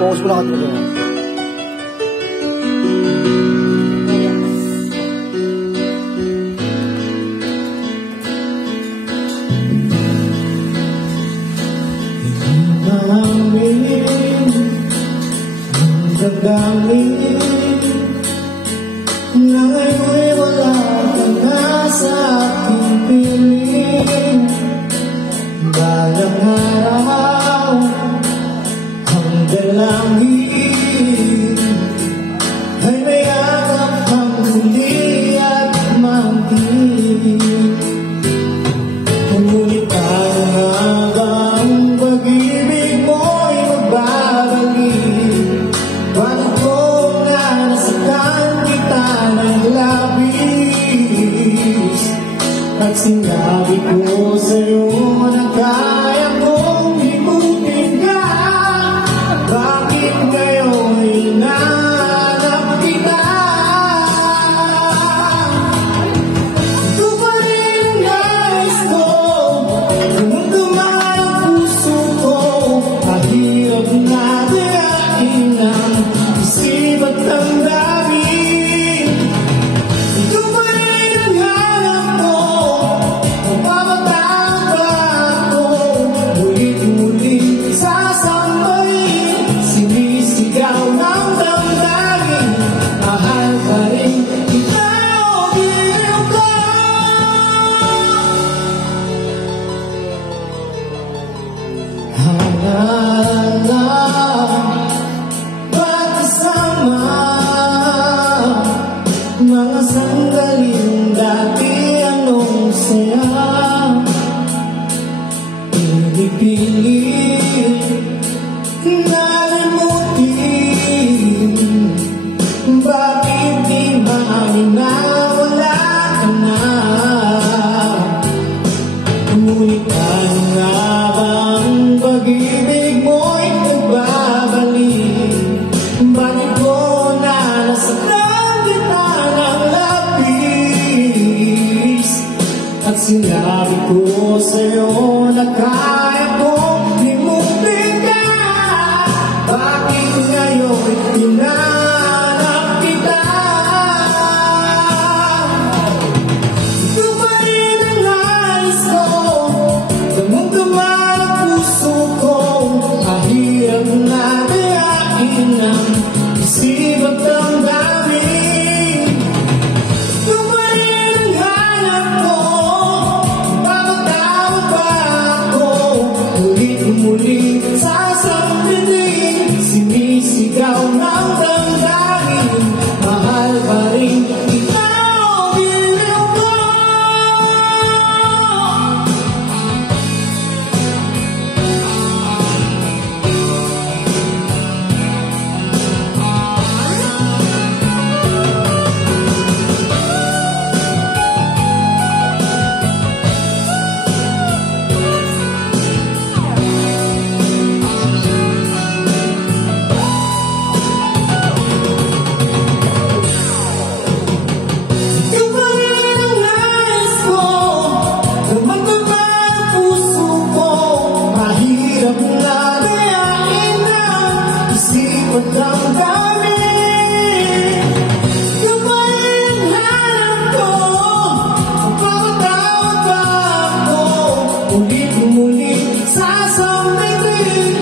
Focus mo lang at mo. Damdamin na ngayon'y wala ka na sa aking piling. Balang araw ang dalangin ay mayakap ang huli at mahigit. Ngunit tayo nga ba ang pag-ibig mo'y magbabalik? Bakit ko nga nasaktan kita ng labis? At sinabi ko sa'yo na kaya kong ikutin ka. Bakit ngayon hinahanap kita? Ito pa rin ang nais ko, dumang-dumaan ang puso ko. Mahirap na dayain ang isip at damdamin. Ito pa rin ang hanap ko, mapamatang ba ako? Mulit-mulit sasambahin, sinisigaw ng damdamin. Mahal pa rin kita o biniw ko. Hala-la, pagkasama mga sandaling dati anong saya. Pinipilit nalimutin, bakit di maaaring nawala ka na? Ngunit ano nga bang pag-ibig mo'y nagbabalik? Bakit ko na nasaktan kita ng labis? At sinabi ko sa'yo na kaya kong limutin ka. Bakit ngayon hinahanap kita? Ito pa rin ang nais ko, damang-dumaan ang puso ko. Mahirap na dayain ang isip at damdamin. Ito pa rin ang hanap ko, mapamatawag ba ako? Ulit-mulit sasambitin, sinisigaw ng damdamin. Mahal pa rin kita o biniw ko. Ito pa rin ang nais ko, damang-dumaan ang puso ko. Mahirap na dayain ang isip at damdamin. Ito pa rin ang hanap ko, mapamatawag ba ako? Ulit-mulit sasambitin,